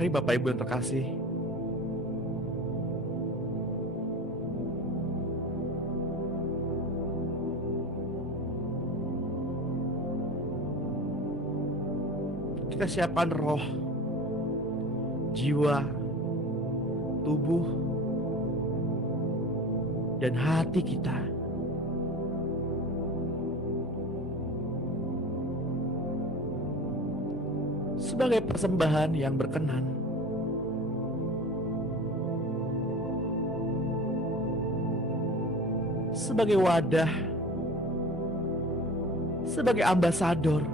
Mari Bapak Ibu yang terkasih, kita siapkan roh, jiwa, tubuh, dan hati kita sebagai persembahan yang berkenan, sebagai wadah, sebagai ambasador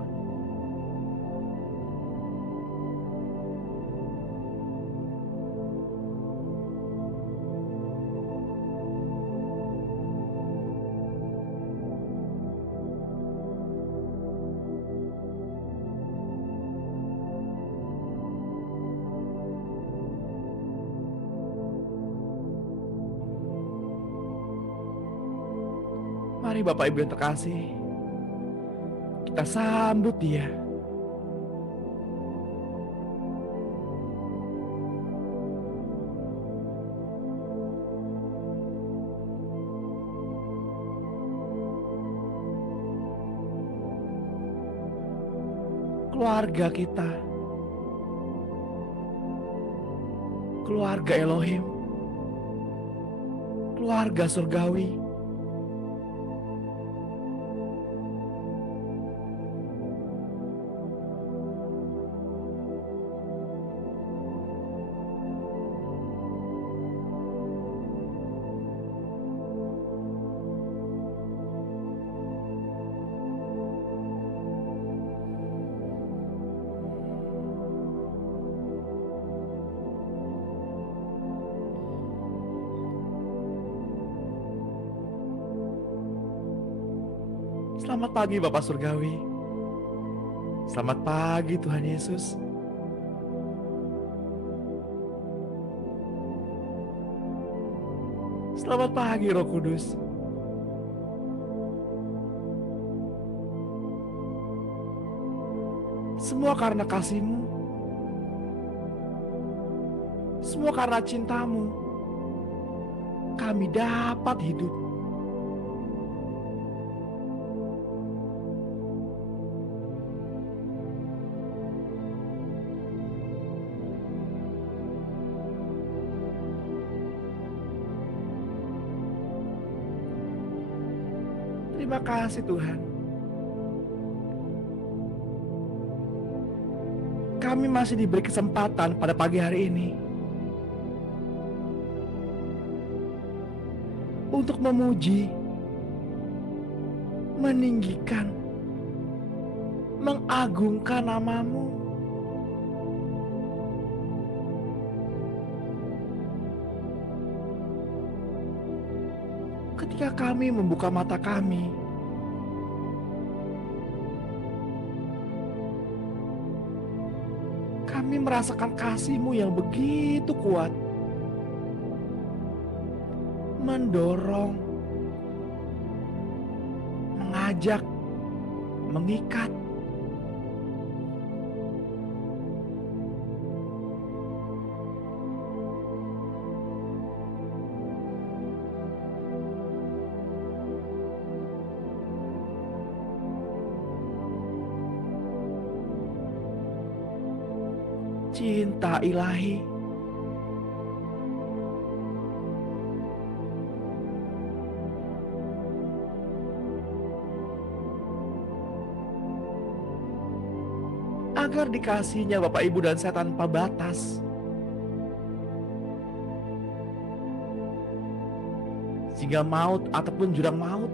Mari Bapak Ibu yang terkasih, kita sambut Dia. Keluarga kita, keluarga Elohim, keluarga surgawi, selamat pagi Bapak Surgawi. Selamat pagi Tuhan Yesus. Selamat pagi Roh Kudus. Semua karena kasih-Mu, semua karena cinta-Mu, kami dapat hidup. Terima kasih Tuhan. Kami masih diberi kesempatan pada pagi hari ini untuk memuji, meninggikan, mengagungkan nama-Mu. Ketika kami membuka mata kami, kami merasakan kasih-Mu yang begitu kuat, mendorong, mengajak, mengikat. Cinta ilahi, agar dikasihnya Bapak Ibu dan saya tanpa batas, sehingga maut ataupun jurang maut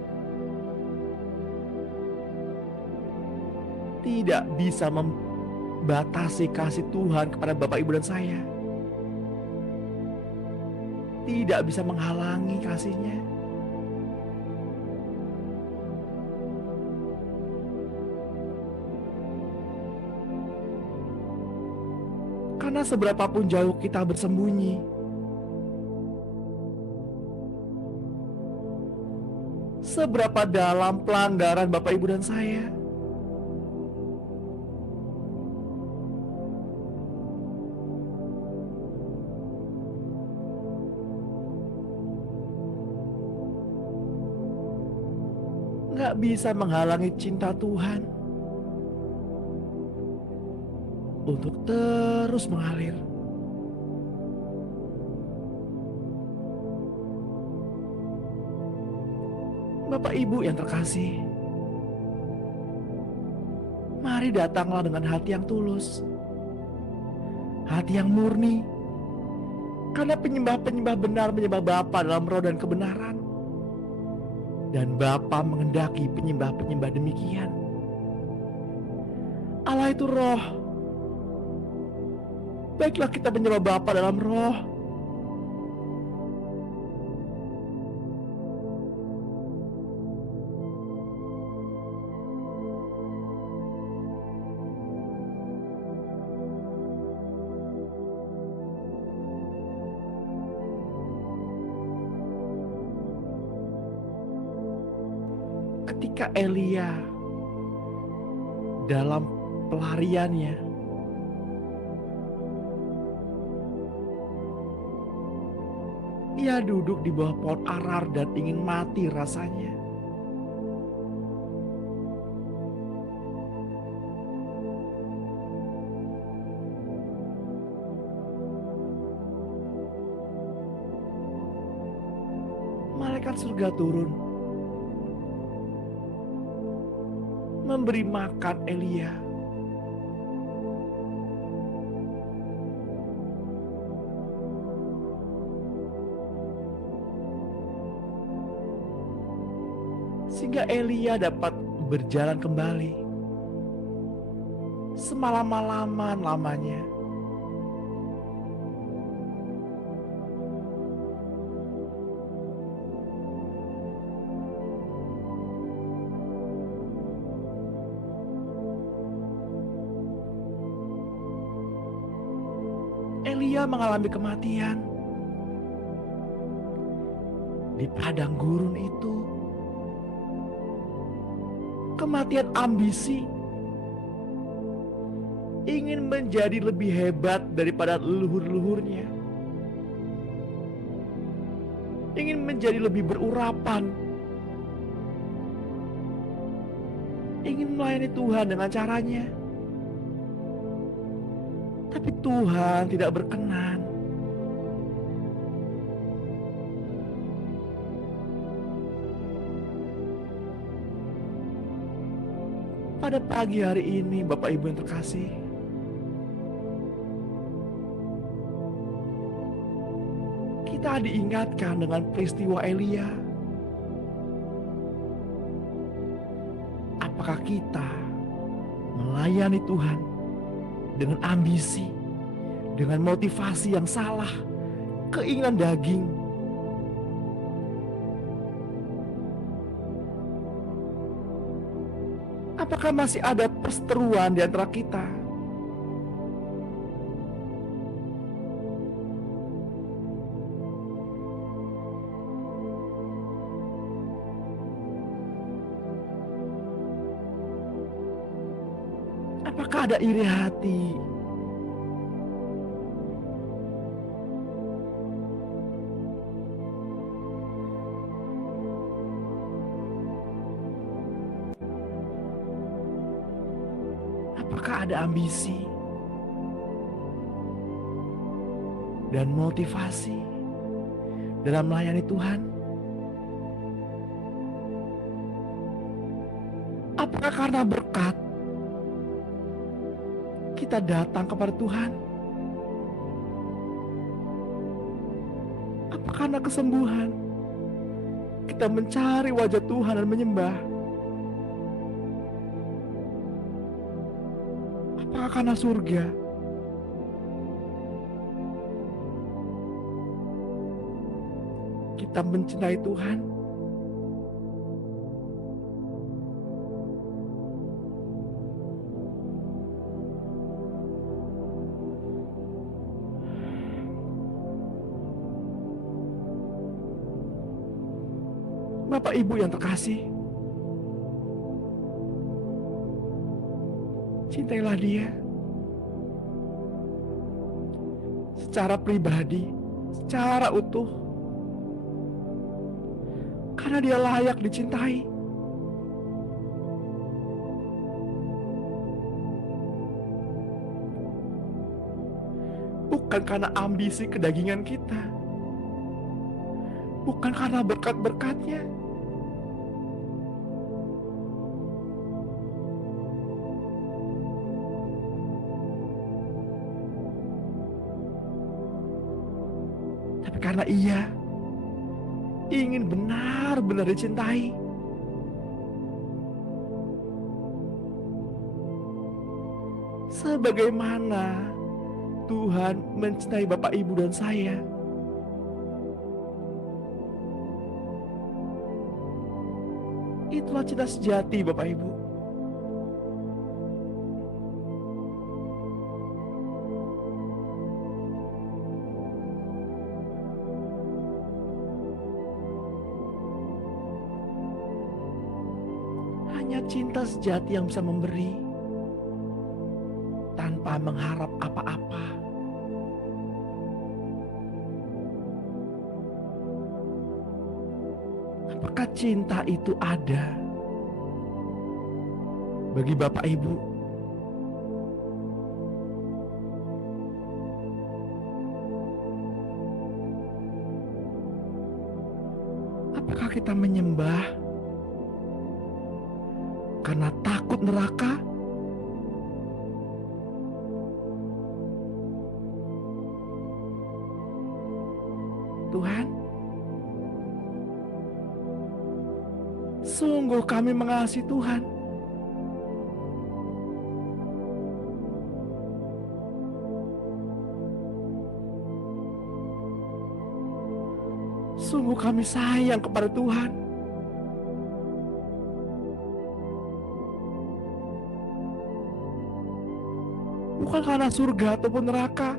tidak bisa membatasi kasih Tuhan kepada Bapak Ibu dan saya, tidak bisa menghalangi kasih-Nya. Karena seberapapun jauh kita bersembunyi, seberapa dalam pelanggaran Bapak Ibu dan saya, nggak bisa menghalangi cinta Tuhan untuk terus mengalir. Bapak Ibu yang terkasih, mari datanglah dengan hati yang tulus, hati yang murni, karena penyembah-penyembah benar menyembah Bapa dalam roh dan kebenaran. Dan Bapa mengendaki penyembah-penyembah demikian. Allah itu roh. Baiklah kita menyembah Bapa dalam roh. Ketika Elia dalam pelariannya, ia duduk di bawah pohon arar dan ingin mati rasanya. Malaikat surga turun memberi makan Elia. Sehingga Elia dapat berjalan kembali semalam-malaman lamanya. Elia mengalami kematian di padang gurun itu. Kematian ambisi, ingin menjadi lebih hebat daripada leluhur-leluhurnya, ingin menjadi lebih berurapan, ingin melayani Tuhan dengan caranya. Tapi Tuhan tidak berkenan. Pada pagi hari ini, Bapak Ibu yang terkasih, kita diingatkan dengan peristiwa Elia. Apakah kita melayani Tuhan dengan ambisi, dengan motivasi yang salah, keinginan daging? Apakah masih ada perseteruan di antara kita? Apakah ada iri hati? Apakah ada ambisi dan motivasi dalam melayani Tuhan? Apakah karena berkat kita datang kepada Tuhan? Apa karena kesembuhan kita mencari wajah Tuhan dan menyembah? Apakah karena surga? Kita mencintai Tuhan. Bapak Ibu yang terkasih, cintailah Dia secara pribadi, secara utuh, karena Dia layak dicintai. bukan karena ambisi kedagingan kita, bukan karena berkat-berkatnya, tapi karena Ia ingin benar-benar dicintai. Sebagaimana Tuhan mencintai Bapak, Ibu, dan saya. Itulah cinta sejati, Bapak, Ibu. Hanya cinta sejati yang bisa memberi tanpa mengharap apa-apa. Apakah cinta itu ada bagi Bapak, Ibu? Apakah kita menyembah karena takut neraka? Tuhan, sungguh kami mengasihi Tuhan. Sungguh kami sayang kepada Tuhan. Bukan karena surga ataupun neraka,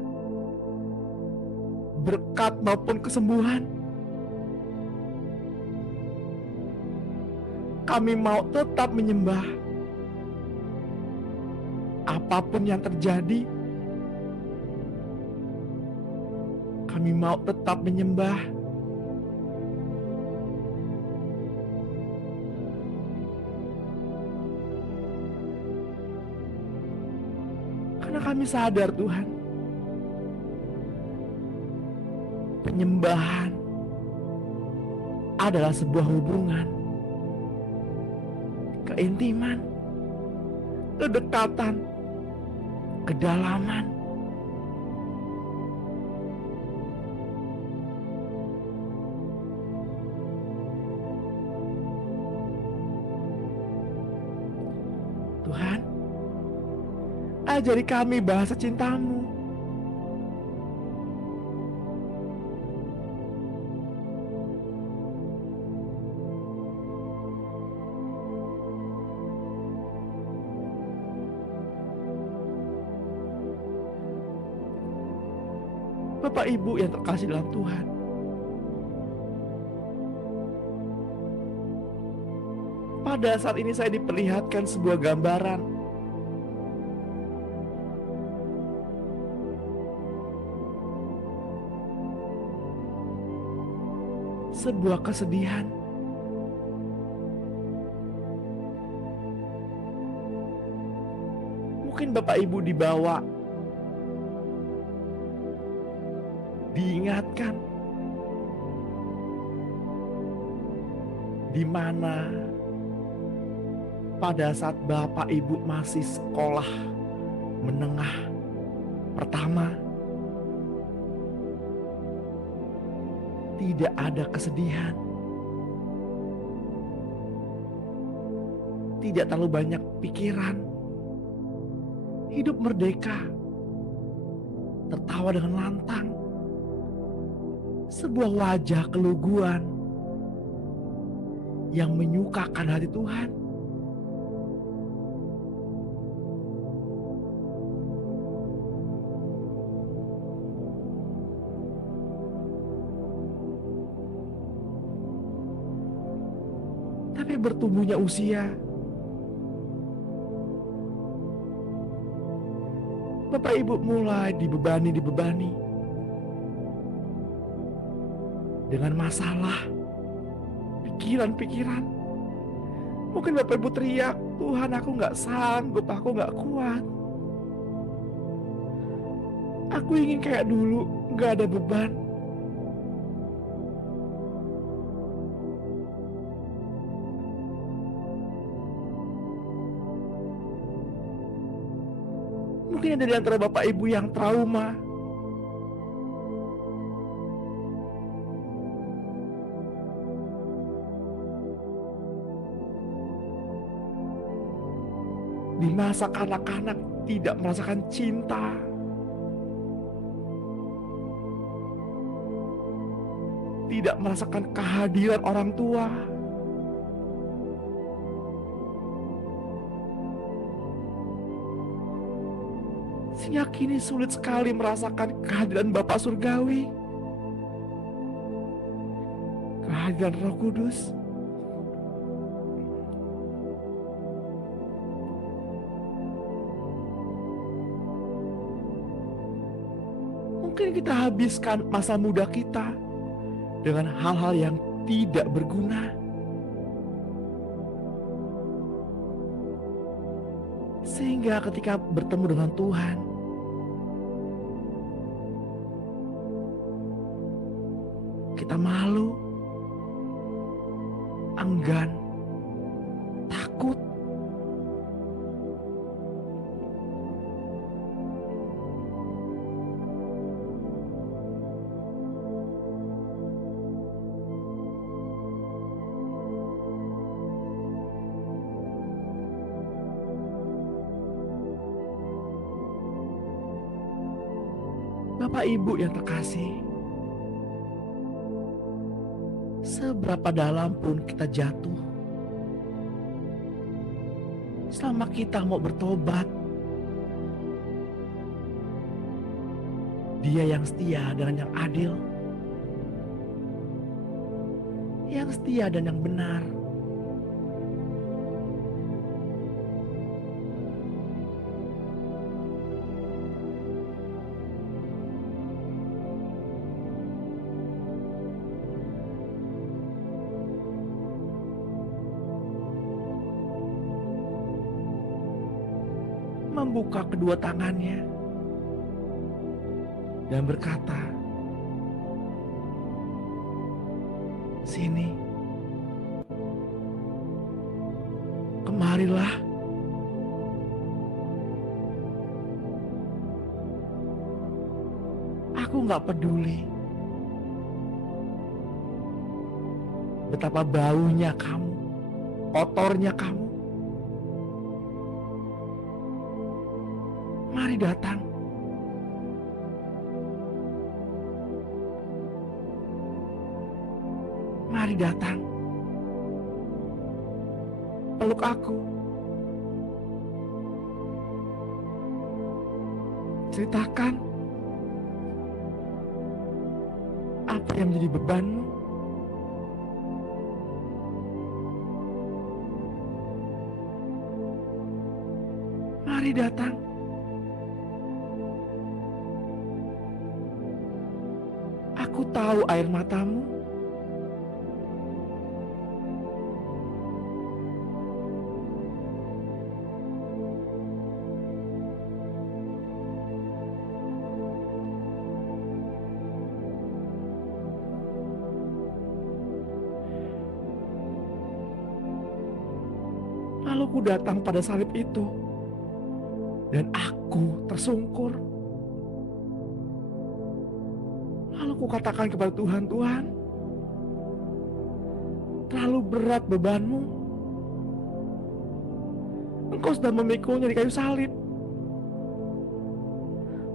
berkat maupun kesembuhan. Kami mau tetap menyembah. Apapun yang terjadi, kami mau tetap menyembah. Karena kami sadar, Tuhan, penyembahan adalah sebuah hubungan, keintiman, kedekatan, kedalaman. Tuhan, ajari kami bahasa cinta-Mu. Bapak, Ibu yang terkasih dalam Tuhan, pada saat ini saya diperlihatkan sebuah gambaran sebuah kesedihan. Mungkin Bapak, Ibu dibawa, diingatkan di mana pada saat Bapak, Ibu masih sekolah menengah pertama, tidak ada kesedihan, tidak terlalu banyak pikiran, hidup merdeka, tertawa dengan lantang, sebuah wajah keluguan yang menyukakan hati Tuhan. Tapi bertumbuhnya usia, Bapak, Ibu mulai dibebani dengan masalah, pikiran-pikiran. Mungkin Bapak, Ibu teriak, "Tuhan, aku gak sanggup, aku gak kuat." Aku ingin kayak dulu, gak ada beban. Mungkin ada di antara bapak ibu yang trauma. Di masa kanak-kanak tidak merasakan cinta. Tidak merasakan kehadiran orang tua. Sehingga kini sulit sekali merasakan kehadiran Bapa Surgawi. Kehadiran Roh Kudus. Mungkin kita habiskan masa muda kita dengan hal-hal yang tidak berguna. Sehingga ketika bertemu dengan Tuhan, kita malu, enggan, takut. Bapak Ibu yang terkasih, seberapa dalam pun kita jatuh, selama kita mau bertobat, Dia yang setia dan yang adil, yang setia dan yang benar, membuka kedua tangannya dan berkata, "Sini, kemarilah." Aku gak peduli betapa baunya kamu, kotornya kamu. Mari datang. Mari datang. Peluk aku. Ceritakan apa yang menjadi bebanmu. Mari datang. Aku tahu air matamu. Lalu ku datang pada salib itu, dan aku tersungkur. Lalu ku katakan kepada Tuhan, "Tuhan, terlalu berat bebanmu. Engkau sudah memikulnya di kayu salib.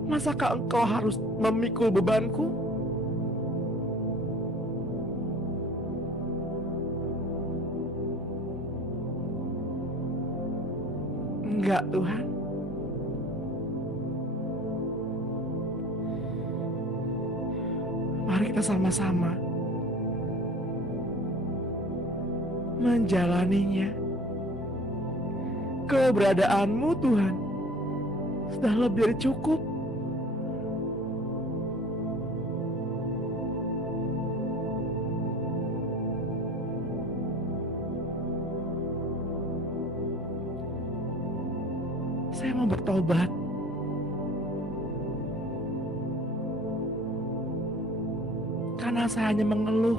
Masakah engkau harus memikul bebanku?" Enggak, Tuhan. Mari kita sama-sama menjalaninya. Keberadaanmu, Tuhan, sudah lebih dari cukup. Saya mau bertobat. saya hanya mengeluh.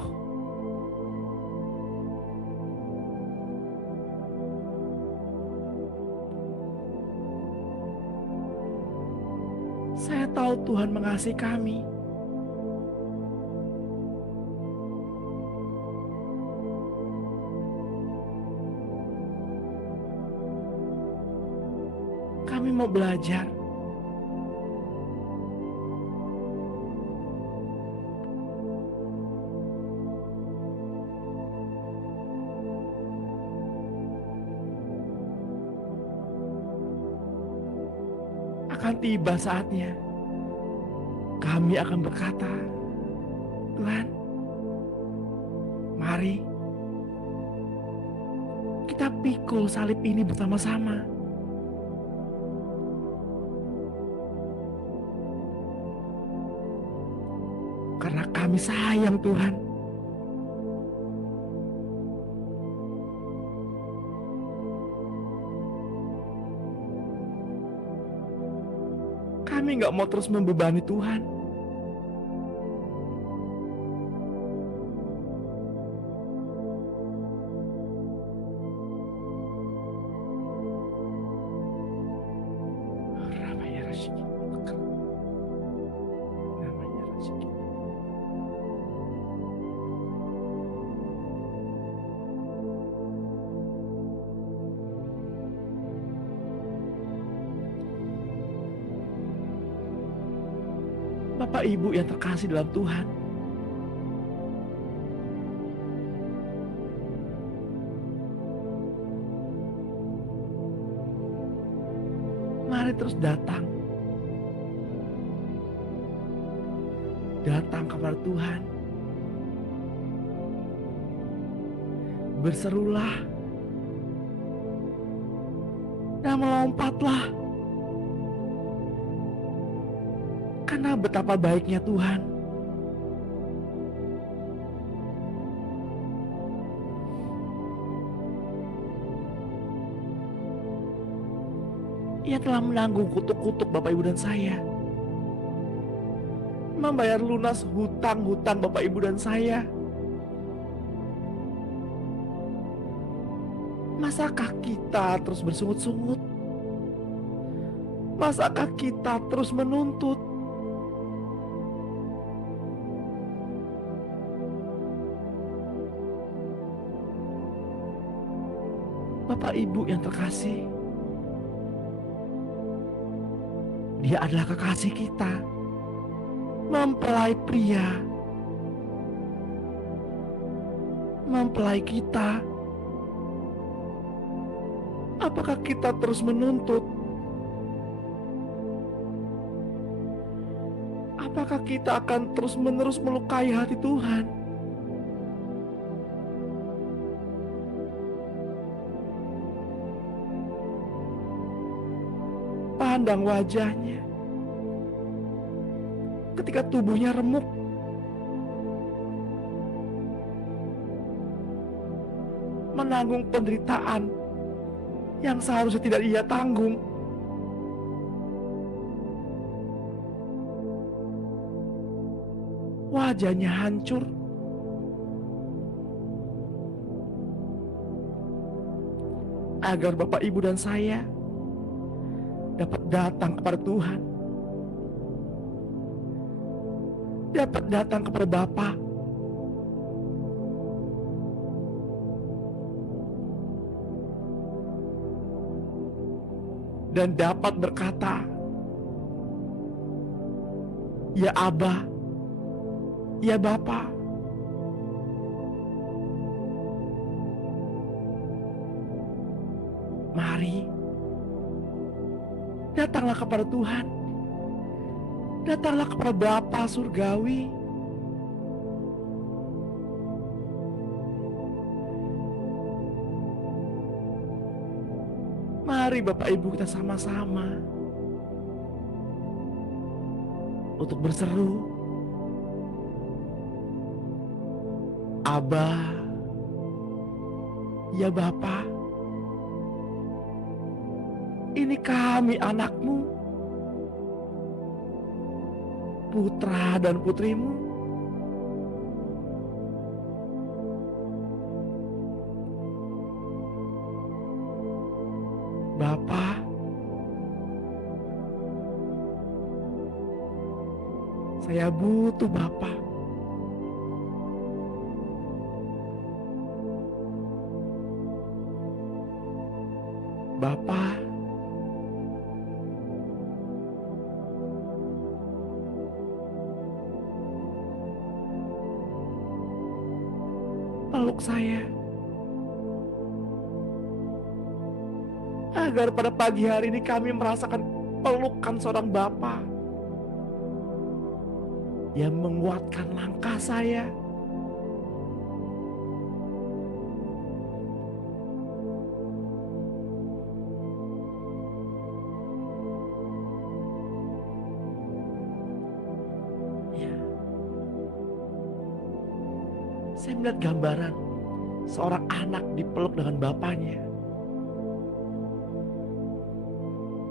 Saya tahu Tuhan mengasihi kami. Kami mau belajar. Akan tiba saatnya kami akan berkata, Tuhan, mari kita pikul salib ini bersama-sama. Karena kami sayang Tuhan. Kami gak mau terus membebani Tuhan. Bapak Ibu yang terkasih dalam Tuhan, mari terus datang kepada Tuhan. Berserulah dan melompatlah. Karena betapa baiknya Tuhan. Ia telah menanggung kutuk-kutuk Bapak Ibu dan saya. Membayar lunas hutang-hutang Bapak Ibu dan saya. Masakah kita terus bersungut-sungut? Masakah kita terus menuntut? Bapak Ibu yang terkasih, Dia adalah kekasih kita, mempelai pria, mempelai kita. Apakah kita terus menuntut? Apakah kita akan terus-menerus melukai hati Tuhan? Pandang wajahnya ketika tubuhnya remuk, menanggung penderitaan yang seharusnya tidak ia tanggung. Wajahnya hancur, agar Bapak Ibu dan saya dapat datang kepada Tuhan, dapat datang kepada Bapa, dan dapat berkata, ya Aba, ya Bapa. Mari datanglah kepada Tuhan, datanglah kepada Bapa Surgawi. Mari Bapak Ibu kita sama-sama untuk berseru, Aba, ya Bapa, ini kami anakmu, putra dan putrimu. Bapa, saya butuh Bapa. Bapa, peluk saya agar pada pagi hari ini kami merasakan pelukan seorang Bapa yang menguatkan langkah saya. Ya, saya melihat gambaran seorang anak dipeluk dengan bapaknya.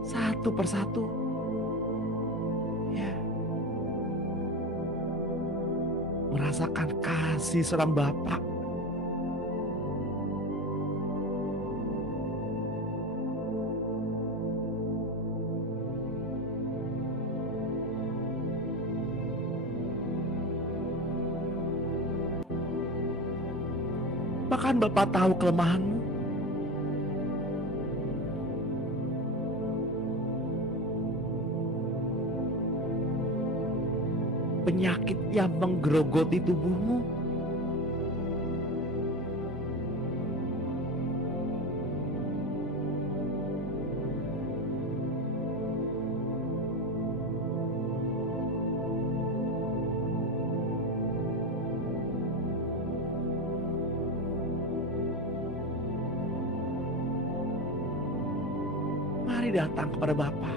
Satu persatu. Ya, merasakan kasih seorang bapak. Bahkan Bapak tahu kelemahanmu. Penyakit yang menggerogoti tubuhmu. Mari datang kepada Bapa.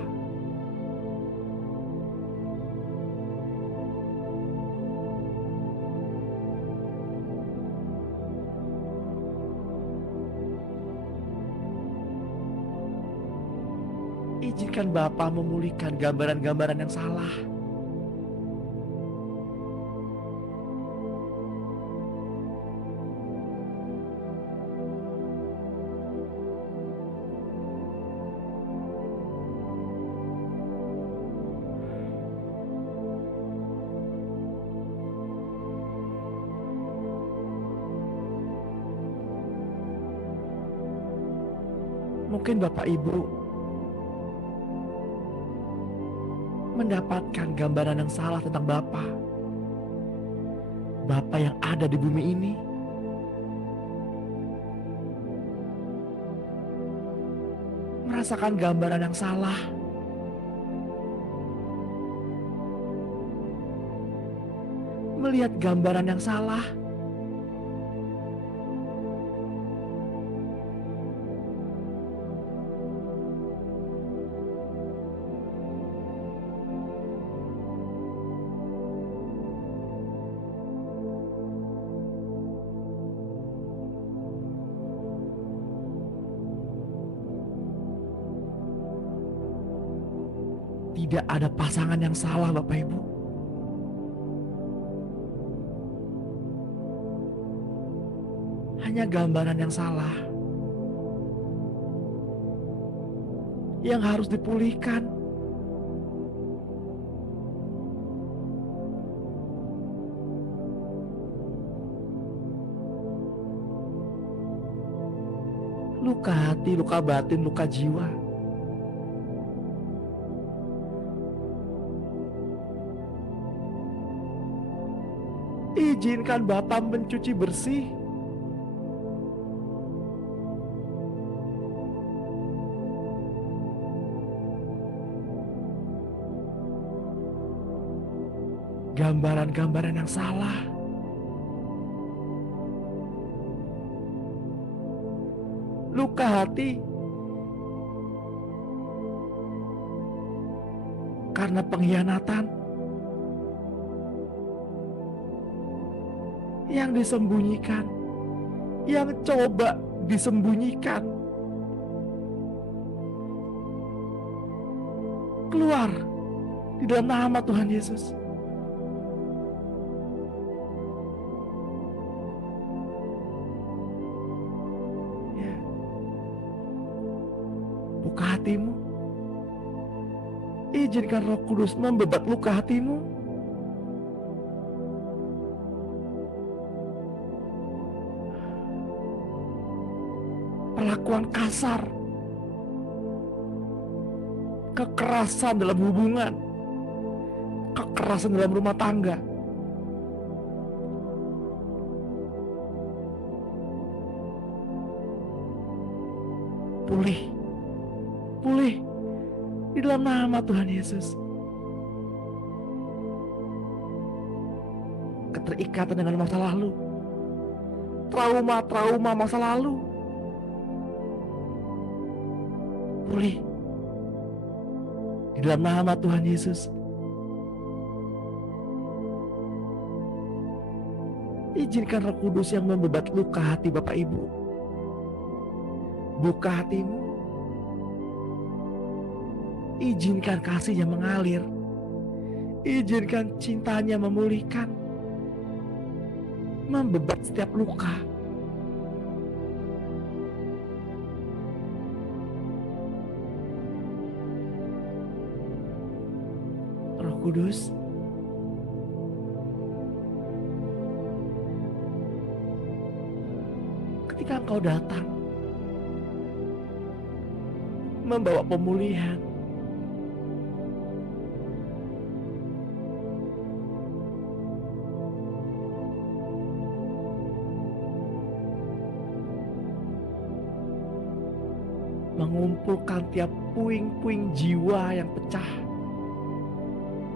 Izinkan Bapa memulihkan gambaran-gambaran yang salah. Mungkin Bapak Ibu mendapatkan gambaran yang salah tentang Bapa. Bapa yang ada di bumi ini. Merasakan gambaran yang salah. Melihat gambaran yang salah. Tidak ada pasangan yang salah, Bapak Ibu. Hanya gambaran yang salah yang harus dipulihkan. Luka hati, luka batin, luka jiwa. Izinkan Bapa mencuci bersih. Gambaran-gambaran yang salah. Luka hati karena pengkhianatan yang disembunyikan, yang coba disembunyikan. Keluar di dalam nama Tuhan Yesus. luka hatimu. Izinkan Roh Kudus membebat luka hatimu. Perlakuan kasar, kekerasan dalam hubungan, kekerasan dalam rumah tangga, pulih di dalam nama Tuhan Yesus. Keterikatan dengan masa lalu, trauma masa lalu, pulih di dalam nama Tuhan Yesus. Izinkan Roh Kudus yang membebat luka hati Bapak Ibu. Buka hatimu. Izinkan kasihnya mengalir. Izinkan cintanya memulihkan. Membebat setiap luka. Roh Kudus, ketika Engkau datang membawa pemulihan, mengumpulkan tiap puing-puing jiwa yang pecah,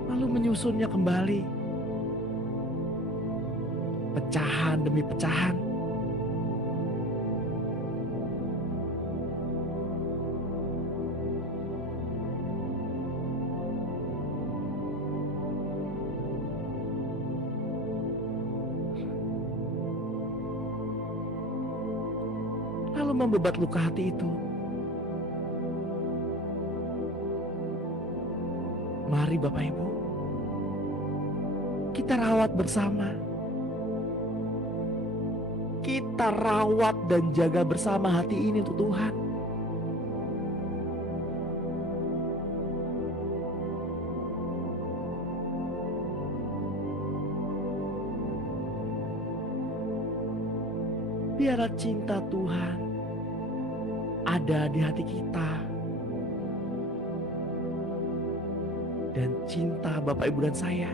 lalu menyusunnya kembali, pecahan demi pecahan. Lalu membebat luka hati itu. Mari Bapak Ibu, kita rawat bersama. Kita rawat dan jaga bersama hati ini untuk Tuhan. Biarlah cinta Tuhan ada di hati kita. Dan cinta Bapak Ibu dan saya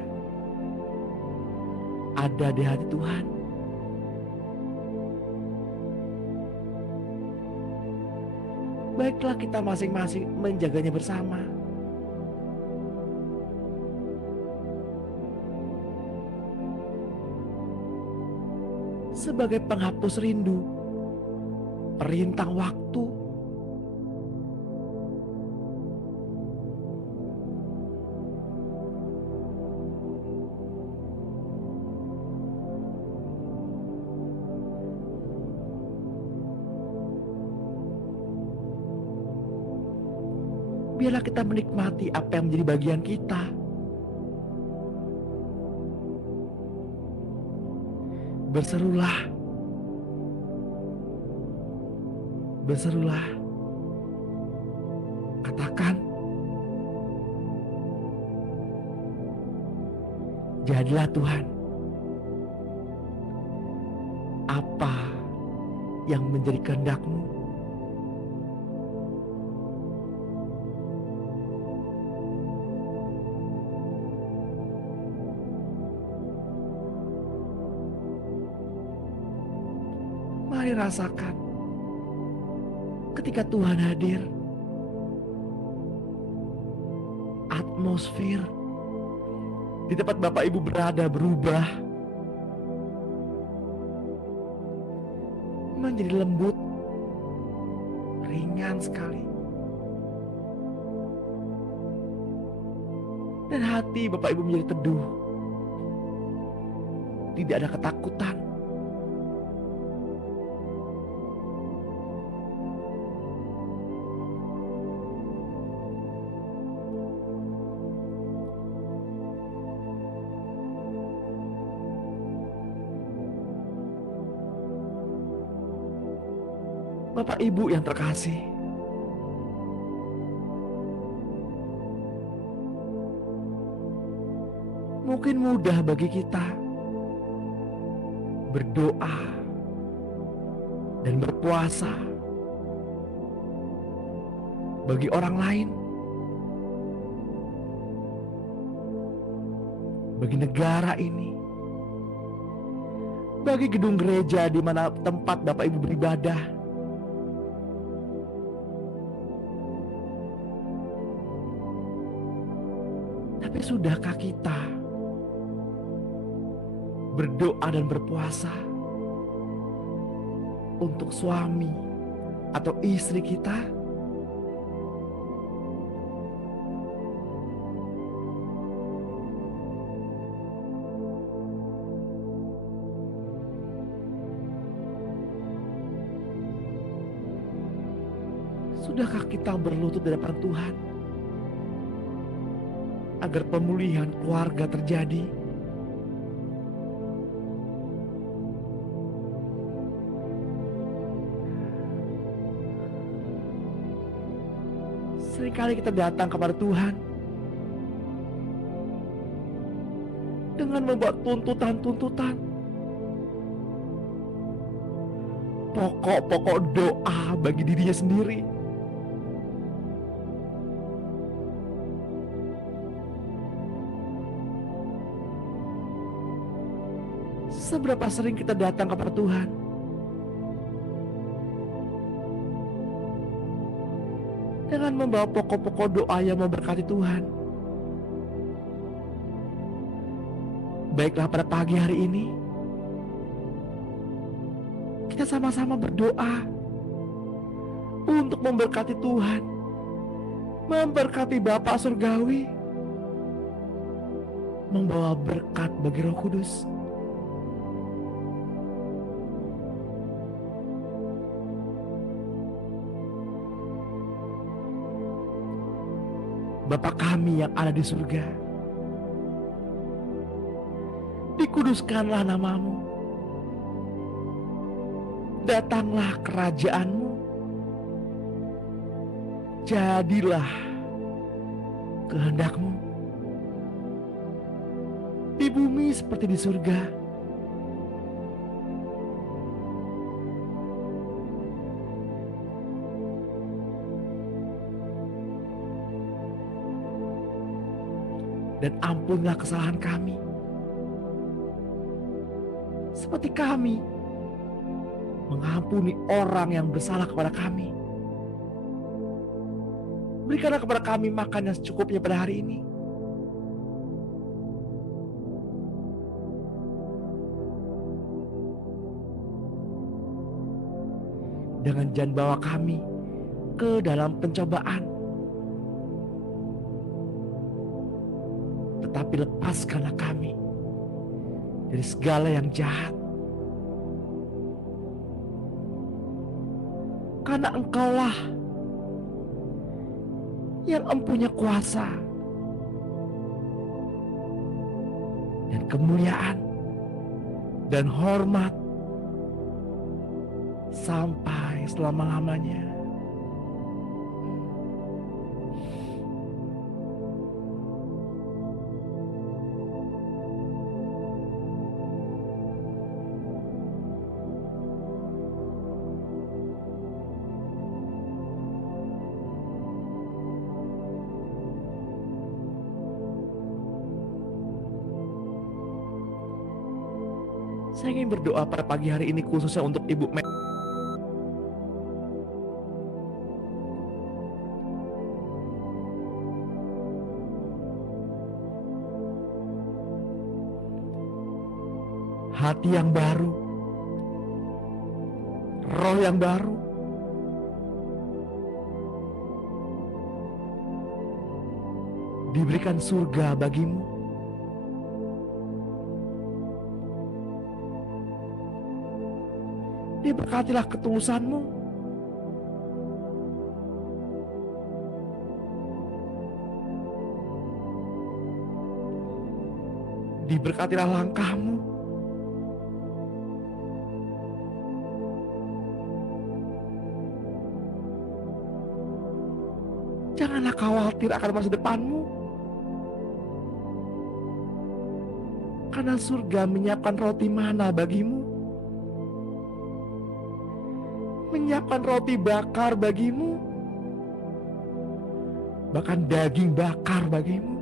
ada di hati Tuhan. Baiklah kita masing-masing menjaganya bersama. Sebagai penghapus rindu, perintang waktu, biarlah kita menikmati apa yang menjadi bagian kita. Berserulah, berserulah, katakan, jadilah Tuhan apa yang menjadi kehendak-Mu. Mari rasakan ketika Tuhan hadir, atmosfer di tempat Bapak Ibu berada berubah menjadi lembut, ringan sekali. Dan hati Bapak Ibu menjadi teduh. Tidak ada ketakutan. Bapak Ibu yang terkasih, Mungkin mudah bagi kita berdoa dan berpuasa bagi orang lain, bagi negara ini, bagi gedung gereja di mana tempat Bapak Ibu beribadah. Tapi sudahkah kita berdoa dan berpuasa untuk suami atau istri kita? Sudahkah kita berlutut di hadapan Tuhan agar pemulihan keluarga terjadi? Seringkali kita datang kepada Tuhan dengan membuat tuntutan-tuntutan, pokok-pokok doa bagi dirinya sendiri. Seberapa sering kita datang kepada Tuhan dengan membawa pokok-pokok doa yang memberkati Tuhan? Baiklah, pada pagi hari ini kita sama-sama berdoa untuk memberkati Tuhan, memberkati Bapa Surgawi, membawa berkat bagi Roh Kudus. Bapa kami yang ada di surga, dikuduskanlah namamu, datanglah kerajaanmu, jadilah kehendakmu di bumi seperti di surga. Dan ampunlah kesalahan kami, seperti kami mengampuni orang yang bersalah kepada kami. Berikanlah kepada kami makan yang secukupnya pada hari ini. Jangan bawa kami ke dalam pencobaan, tetapi lepaskanlah kami dari segala yang jahat. Karena Engkaulah yang empunya kuasa dan kemuliaan dan hormat sampai selama-lamanya. Saya ingin berdoa pada pagi hari ini khususnya untuk Ibu Mel. Hati yang baru, roh yang baru, diberikan surga bagimu. Diberkatilah ketulusanmu, diberkatilah langkahmu, janganlah khawatir akan masa depanmu. Karena surga menyiapkan roti mana bagimu, menyiapkan roti bakar bagimu, bahkan daging bakar bagimu.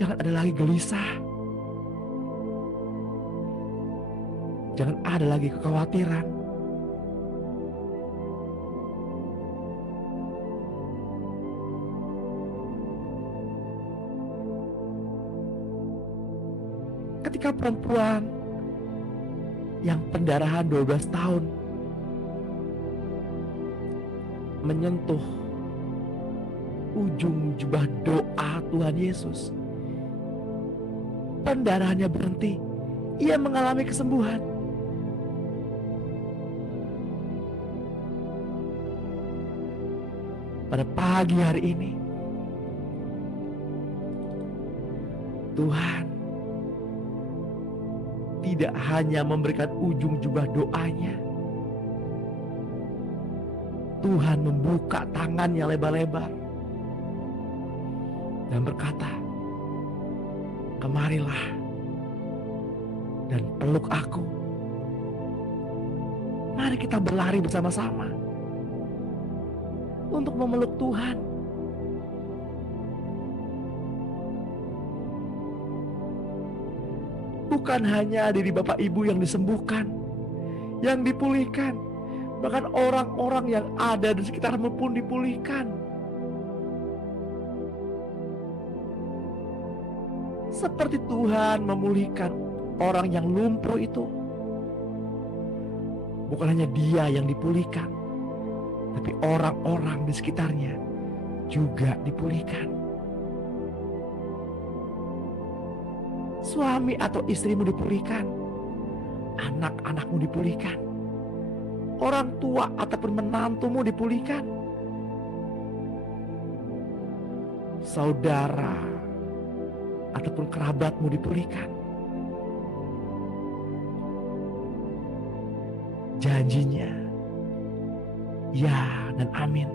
Jangan ada lagi gelisah, jangan ada lagi kekhawatiran. Ketika perempuan yang pendarahan 12 tahun menyentuh ujung jubah doa Tuhan Yesus, pendarahannya berhenti. Ia mengalami kesembuhan. Pada pagi hari ini, Tuhan tidak hanya memberikan ujung jubah doanya, Tuhan membuka tangannya lebar-lebar dan berkata, "Kemarilah dan peluk aku. Mari kita berlari bersama-sama untuk memeluk Tuhan." Bukan hanya diri Bapak Ibu yang disembuhkan, yang dipulihkan, bahkan orang-orang yang ada di sekitarmu pun dipulihkan. Seperti Tuhan memulihkan orang yang lumpuh itu. Bukan hanya dia yang dipulihkan, tapi orang-orang di sekitarnya juga dipulihkan. Suami atau istrimu dipulihkan, anak-anakmu dipulihkan, orang tua ataupun menantumu dipulihkan, saudara ataupun kerabatmu dipulihkan. Janjinya ya dan amin.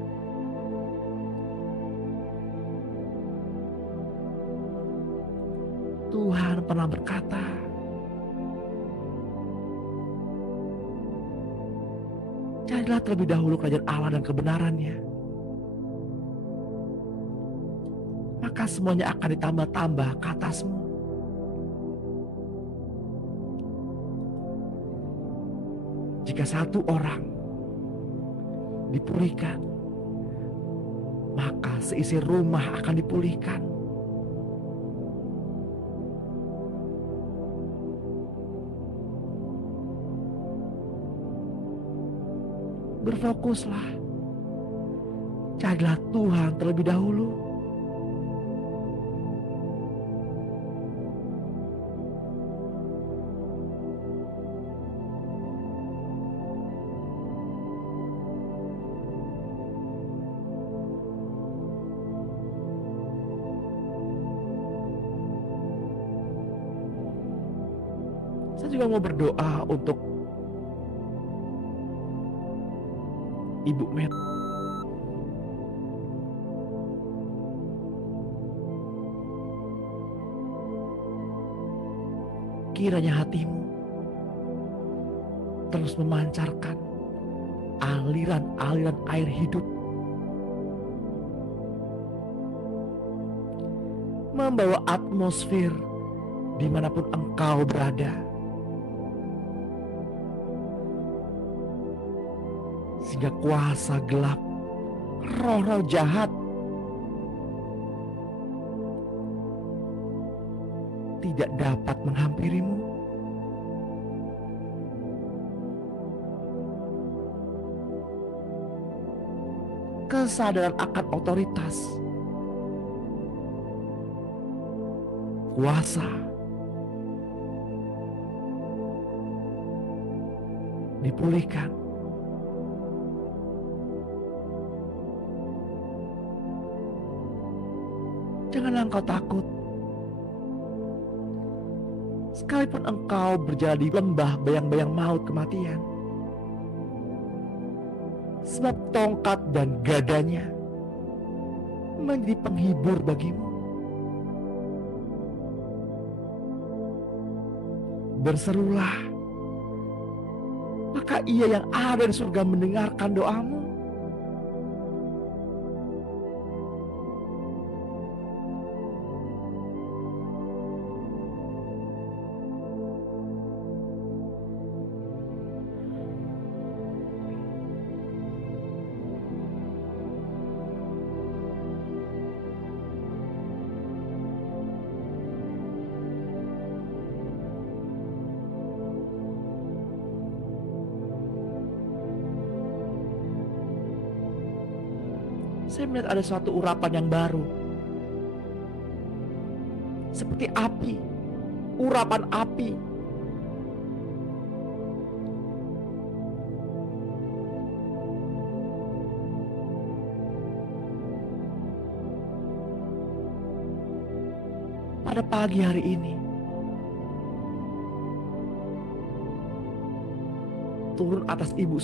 Tuhan pernah berkata, carilah terlebih dahulu kerajaan Allah dan kebenarannya, maka semuanya akan ditambah-tambah ke atasmu. Jika satu orang dipulihkan, maka seisi rumah akan dipulihkan. Berfokuslah, carilah Tuhan terlebih dahulu. Saya juga mau berdoa untuk Ibu Met. Kiranya hatimu terus memancarkan aliran-aliran air hidup, membawa atmosfer dimanapun engkau berada, sehingga kuasa gelap, roh-roh jahat tidak dapat menghampirimu. Kesadaran akan otoritas, kuasa dipulihkan. Janganlah engkau takut. Sekalipun engkau berjalan di lembah bayang-bayang maut kematian, sebab tongkat dan gadanya menjadi penghibur bagimu. Berserulah, maka Ia yang ada di surga mendengarkan doamu. Saya melihat ada suatu urapan yang baru, seperti api, urapan api. Pada pagi hari ini, turun atas ibu.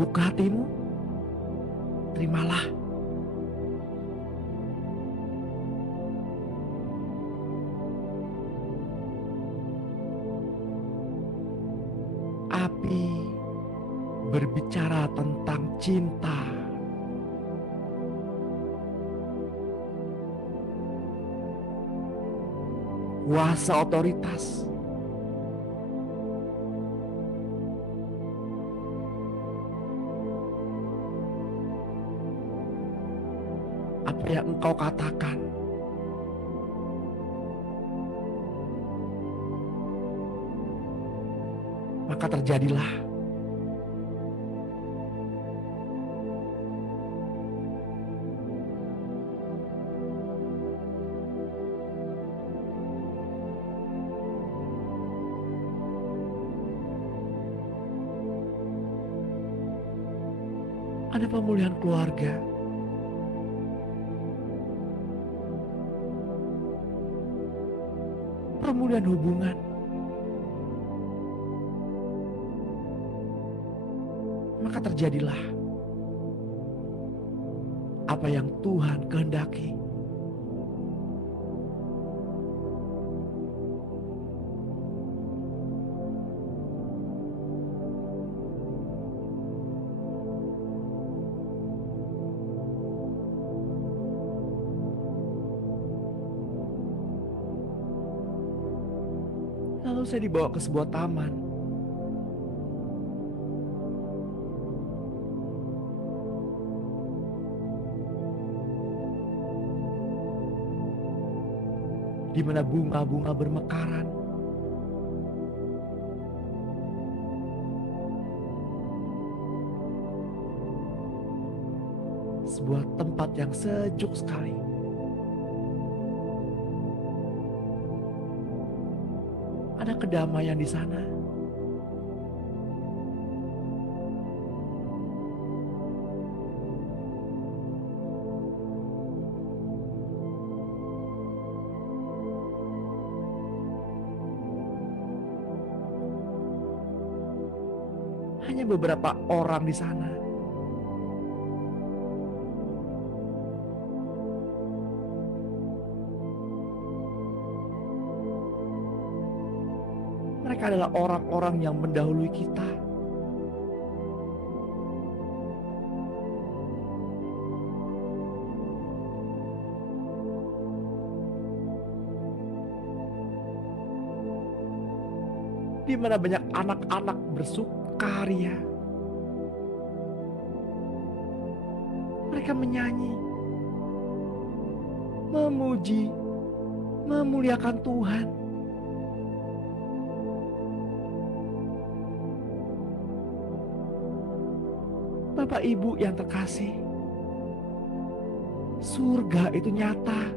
Buka hatimu, terimalah. Api berbicara tentang cinta. Kuasa otoritas. Apa yang engkau katakan, maka terjadilah. Ada pemulihan keluarga. Pemulihan hubungan. Maka terjadilah apa yang Tuhan kehendaki. Lalu saya dibawa ke sebuah taman. Di mana bunga-bunga bermekaran. Sebuah tempat yang sejuk sekali. Ada kedamaian di sana. Hanya beberapa orang di sana. Mereka adalah orang-orang yang mendahului kita. Di mana banyak anak-anak bersukaria. Mereka menyanyi, memuji, memuliakan Tuhan. Bapak Ibu yang terkasih, surga itu nyata.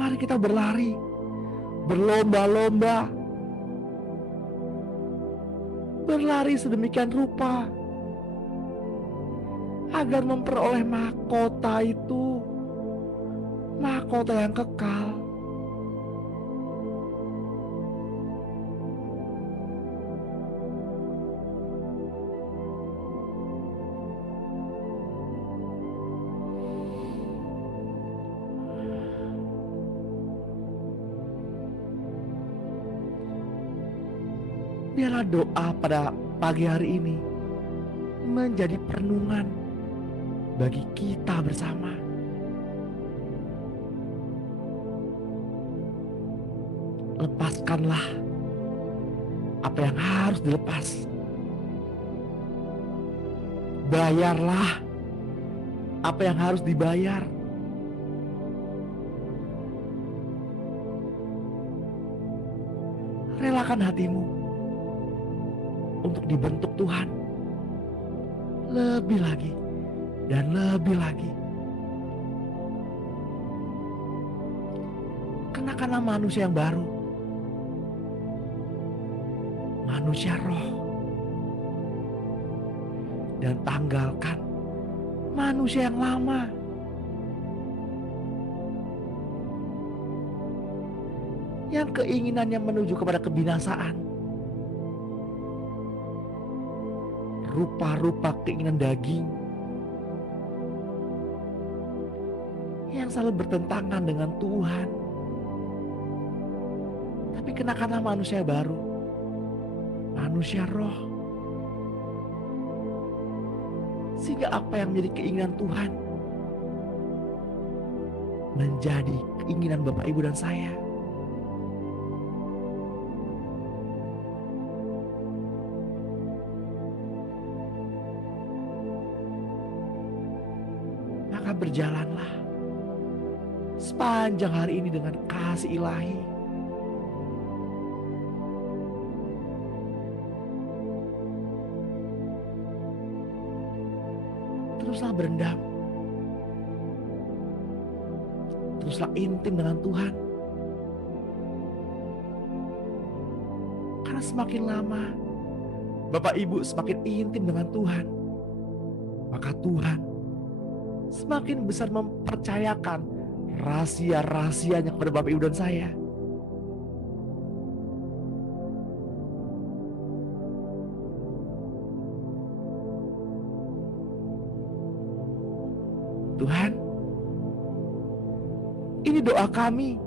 Mari kita berlari, berlomba-lomba, berlari sedemikian rupa agar memperoleh mahkota itu, mahkota yang kekal. Biarlah doa pada pagi hari ini menjadi perenungan bagi kita bersama. Lepaskanlah apa yang harus dilepas. Bayarlah apa yang harus dibayar. Relakan hatimu untuk dibentuk Tuhan lebih lagi dan lebih lagi. Kenakanlah manusia yang baru, manusia roh, dan tanggalkan manusia yang lama. Yang keinginannya menuju kepada kebinasaan, rupa-rupa keinginan daging yang selalu bertentangan dengan Tuhan. Tapi kenakanlah manusia baru, manusia roh, sehingga apa yang menjadi keinginan Tuhan menjadi keinginan Bapak, Ibu, dan saya. Maka berjalanlah sepanjang hari ini dengan kasih ilahi. Teruslah berendam, teruslah intim dengan Tuhan. Karena semakin lama Bapak Ibu semakin intim dengan Tuhan, maka Tuhan semakin besar mempercayakan rahasia-rahasianya kepada Bapak, Ibu, dan saya. Tuhan, ini doa kami,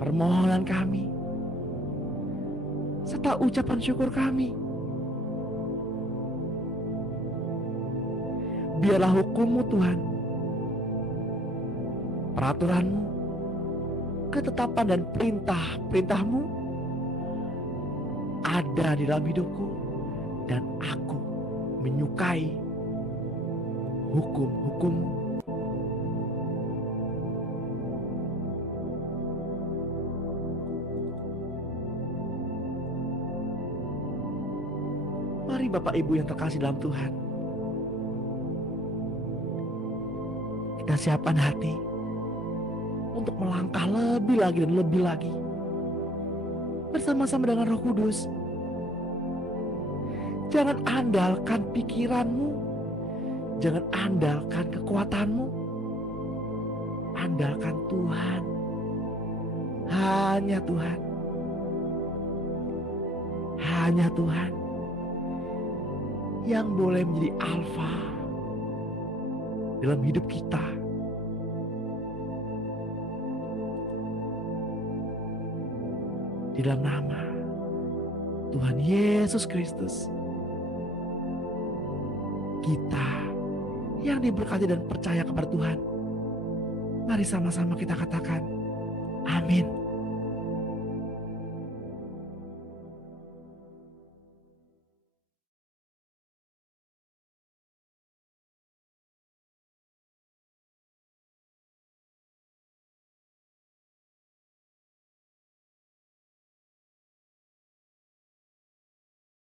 permohonan kami, serta ucapan syukur kami. Biarlah hukum-Mu Tuhan, peraturan-Mu, ketetapan dan perintah-perintah-Mu ada di dalam hidupku, dan aku menyukai hukum-hukum-Mu. Mari Bapak Ibu yang terkasih dalam Tuhan, kita siapkan hati untuk melangkah lebih lagi dan lebih lagi bersama-sama dengan Roh Kudus. Jangan andalkan pikiranmu, jangan andalkan kekuatanmu, andalkan Tuhan. Hanya Tuhan, hanya Tuhan yang boleh menjadi alfa dalam hidup kita. Di dalam nama Tuhan Yesus Kristus, kita yang diberkati dan percaya kepada Tuhan, mari sama-sama kita katakan amin.